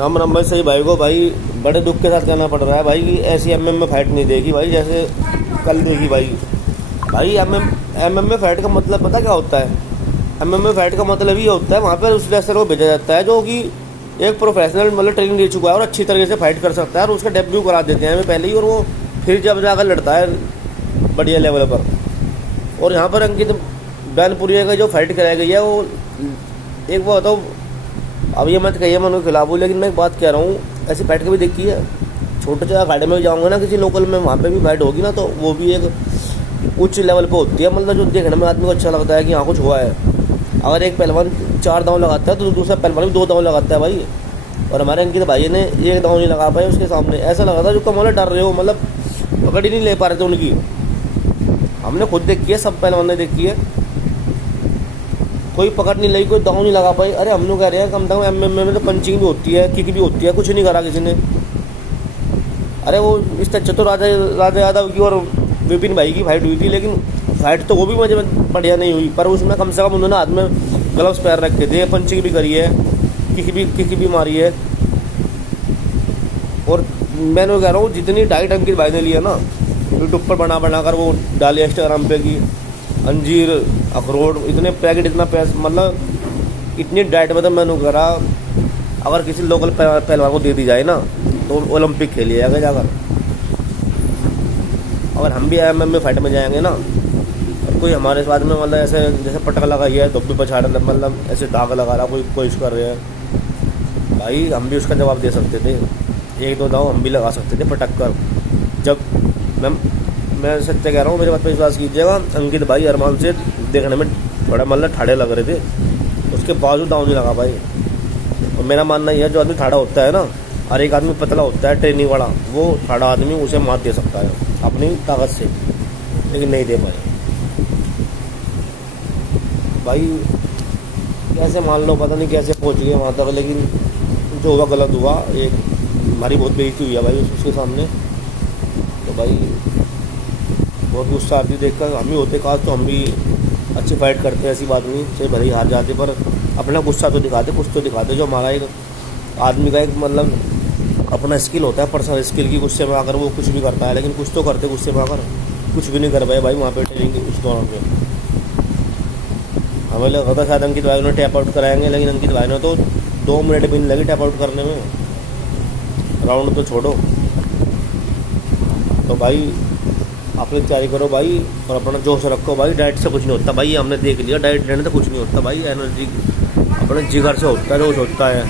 राम राम भाई। सही भाई को भाई बड़े दुख के साथ कहना पड़ रहा है भाई कि ऐसी एमएम में फाइट नहीं देगी भाई जैसे कल देगी भाई। भाई एमएम में फाइट का मतलब पता क्या होता है? एमएम में फाइट का मतलब ये होता है वहाँ पर उस रेसलर को भेजा जाता है जो कि एक प्रोफेशनल मतलब ट्रेनिंग दे चुका है और अच्छी तरीके से फाइट कर सकता है, और उसका डेब्यू करा देते हैं हमें पहले ही, और वो फिर जब जाकर लड़ता है बढ़िया लेवल पर। और यहाँ पर अंकित बैनपुरिया का जो फाइट कराई गई है वो एक वो बताओ, अब ये मत कहिए मैं उनके खिलाफ हूँ, लेकिन मैं एक बात कह रहा हूँ, ऐसी फाइट कभी देखी है? छोटे छोटे अखाड़े में भी जाऊँगा ना किसी लोकल में, वहाँ पे भी फाइट होगी ना तो वो भी एक उच्च लेवल पे होती है, मतलब जो देखने में आदमी को अच्छा लगता है कि हाँ कुछ हुआ है। अगर एक पहलवान 4 दांव लगाता है तो दूसरा पहलवान भी 2 दांव लगाता है भाई। और हमारे अंकित भाई ने 1 दांव नहीं लगा पाए उसके सामने, ऐसा लगा था जो कमाल डर रहे हो, मतलब पकड़ ही नहीं ले पा रहे थे उनकी। हमने खुद देखी है, सब पहलवान ने देखी है, कोई पकड़ नहीं लगी, कोई दांव नहीं लगा पाई। अरे हम लोग कह रहे हैं कम से कम एमएमए में तो पंचिंग भी होती है, किक भी होती है, कुछ नहीं करा किसी ने। अरे वो इस अच्छा तो राजा यादव की और विपिन भाई की फाइट हुई थी, लेकिन फाइट तो वो भी मुझे बढ़िया नहीं हुई, पर उसमें कम से कम उन्होंने हाथ में ग्लव्स पैर रखे थे, पंचिंग भी करी है, किक भी मारी है। और मैंने कह रहा हूँ जितनी डाइट अंकित भाई ने लिया ना यूट्यूब पर बना कर वो डाली इंस्टाग्राम पे की अंजीर अखरोट, इतने पैकेट, इतना पैसा, मतलब इतनी डाइट में तो मैंने करा अगर किसी लोकल पहलवान को दे दी जाए ना तो ओलंपिक खेलिए आगे जाकर। अगर हम भी एमएम में फाइट में जाएंगे ना और कोई हमारे साथ में मतलब ऐसे जैसे पटक लगाई है, धब्बे पछाड़, मतलब ऐसे दाग लगा रहा, कोई कोशिश कर रहे हैं भाई, हम भी उसका जवाब दे सकते थे, 1-2 दाव हम भी लगा सकते थे पटक कर। जब मैं सच्चा कह रहा हूँ, मेरे बात पर विश्वास कीजिएगा, अंकित भाई अरमान से देखने में थोड़ा मतलब ठाड़े लग रहे थे, उसके बावजूद दाव नहीं लगा भाई। और मेरा मानना यह है जो आदमी ठाड़ा होता है ना, और एक आदमी पतला होता है ट्रेनिंग वाला, वो ठाड़ा आदमी उसे मात दे सकता है अपनी ताकत से, लेकिन नहीं दे पाए भाई। कैसे मान लो पता नहीं कैसे पहुंच गए वहाँ तक, लेकिन जो हुआ गलत हुआ। एक हमारी बहुत बेइज्जती हुई है भाई उसके सामने, तो भाई बहुत गुस्सा आती देखकर। हम ही होते काश तो हम भी अच्छी फाइट करते, ऐसी बात नहीं, चाहे भले ही हार जाते पर अपना गुस्सा तो दिखाते, कुछ तो दिखाते, जो हमारा एक आदमी का एक मतलब अपना स्किल होता है, पर्सनल स्किल की गुस्से में आकर वो कुछ भी करता है, लेकिन कुछ तो करते गुस्से में आकर कुछ भी नहीं कर पाए भाई वहाँ पे ट्रेनिंग उस दौरान पे। हमें लगा था शायद अंकित भाई ने टैप आउट कराएंगे, लेकिन अंकित भाई ने तो 2 मिनट भी नहीं लगी टैप आउट करने में, राउंड तो छोड़ो। तो भाई अपनी तैयारी करो भाई और अपना जोश रखो भाई, डाइट से कुछ नहीं होता भाई, हमने देख लिया डाइट लेने से कुछ नहीं होता भाई, एनर्जी अपने जिगर से होता है, जोश होता है।